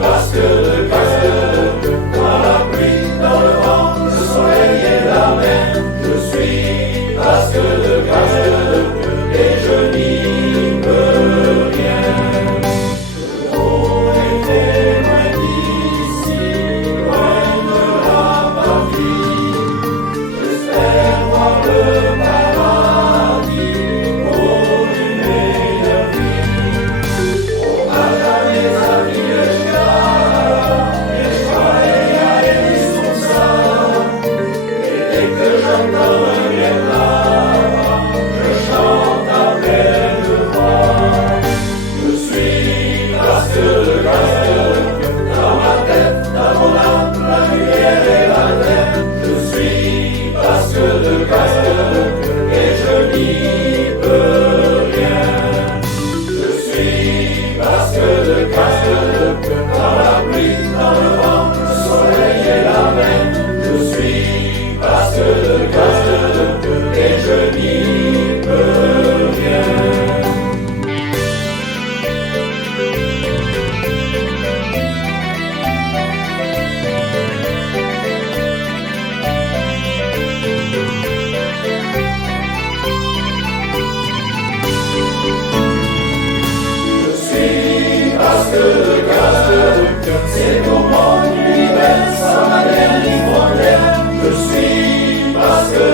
parce que dans la pluie, dans le vent, le soleil et la mer, je suis parce que et je n'y peux rien. On était loin d'ici, loin de la patrie. J'espère voir le paradis pour une meilleure vie. On m'a jamais appris le chant et les sons. Et dès que j'entends un bien là, je chante à pleine voix. Je suis parce que dans ma tête, dans mon âme, la lumière et la terre. Je suis parce que et je n'y peux rien. Je suis parce que dans la pluie, dans le vent, le soleil et la mer. Je suis parce que et je n'y peux rien. Parce que c'est au monde l'hiver, ça m'a l'air l'hiver. Je suis parce que